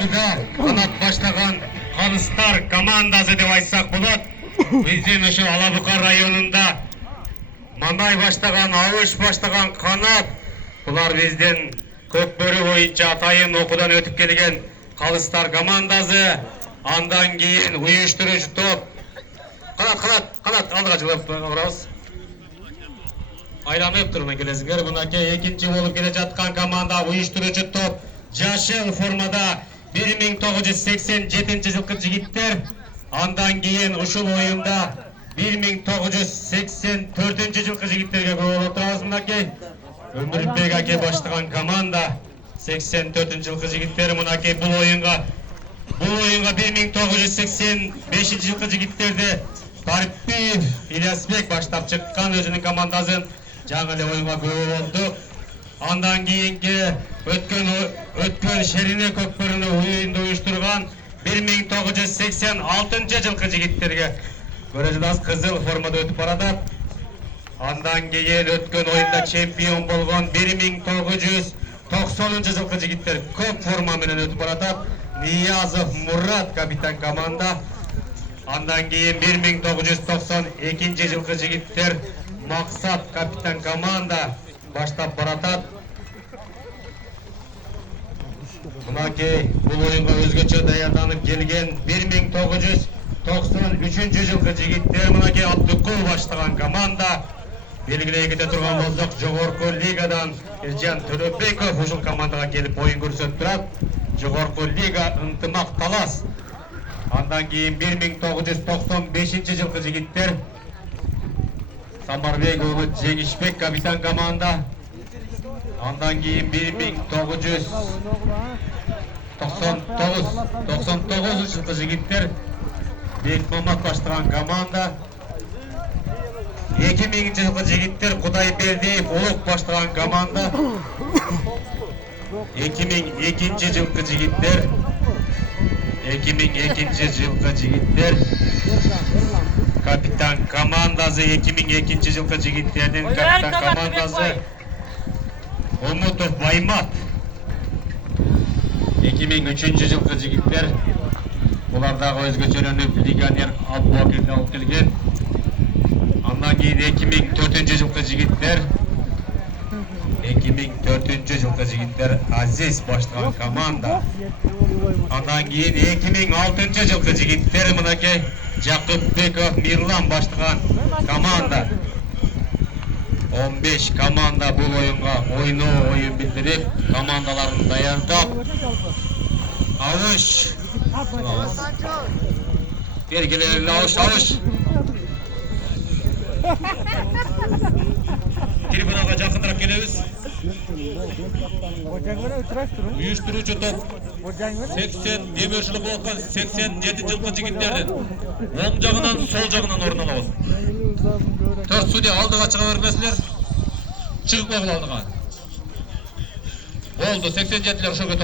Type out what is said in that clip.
алдыда канат баштаган Калыстар командасы деп айтсак болот. Биздин ошо Алабука районунда Мандай баштаган, Абыш баштаган канат. Булар биздин Көкбөрү боюнча атайын окуудан өтүп келген Калыстар командасы. Андан кийин уюштуруучу топ. Канат алдыга жылып турабыз. Айланып турган келесиңер. Мынакей экинчи болуп келе жаткан команда уюштуруучу топ. Жашыл формада 1987 жылкы жигиттер. Андан кийин ушул оюнда 1984 жылкы жигиттерге болуп турабыз. Мынакей Өмүрбек аке баштаган команда 84 жылкы жигиттер. Мынакей бул оюнга 1985 жылкы жигиттерди Тарипов Ильясбек баштап чыккан өзүнүн командасын. Жаңы эле оюнга күбө болдук. Андан кийинки өткөн Шерине Көкбөрүнү оюнду уюштурган 1986 жылкы жигиттерге көрөжүбүз, кызыл формада өтүп баратат. Андан кийин өткөн оюнда чемпион болгон 1990 жылкы жигиттер көк форма менен өтүп баратат. Ниязов Мурат капитан команда. Андан кийин 1992 жылкы жигиттер Максат капитан команда баштап баратат. Мынакей бул оюнга өзгөчө даярданып келген 1993 жылкы жигиттер. Мынакей Абдыкул баштаган команда. Белгилей кете турган болсок, жогорку лигадан Элжан Төлөбеков ушул командага келип оюн көрсөтүп турат. Жогорку лига ынтымак талас. Андан кийин 1995 жылкы жигиттер Самарбек уулу Жеңишбек капитан команда. Андан кийин 1999 жылкы жигиттер Бекмамат баштаган команда. 2000 жылкы жигиттер Кудайбердиев Улук баштаган команда. 2002 жылкы жигиттер 2002 жылкы жигиттер капитан командасы. 2002 жылкы жигиттердин капитан командасы Умутов Баймат. 2003 жылкы жигиттер булардагы өзгөчөлөнүп легионер Абубакирди алып келген. Андан кийин 2004 жылкы жигиттер 2004 жылкы жигиттер Азиз баштаган команда. Андан кийин 2006 жылкы жигиттер мынакей Жакыпбеков Мирлан баштаган команда. 15 команда бул оюнга оюн билдирип, командаларын даярдап. Абыш. Бергиле Абыш. Трибунага жакыныраак келебиз. Уюштуруучу топ 80 демөөрчүлүк болуп аткан 87 жылкы жигиттердин оң жагынан сол жагынан орун алабыз. 4 судья алдыга чыга бермесилер. Чыгып койгула алдыга. Болду, 87-лер ошого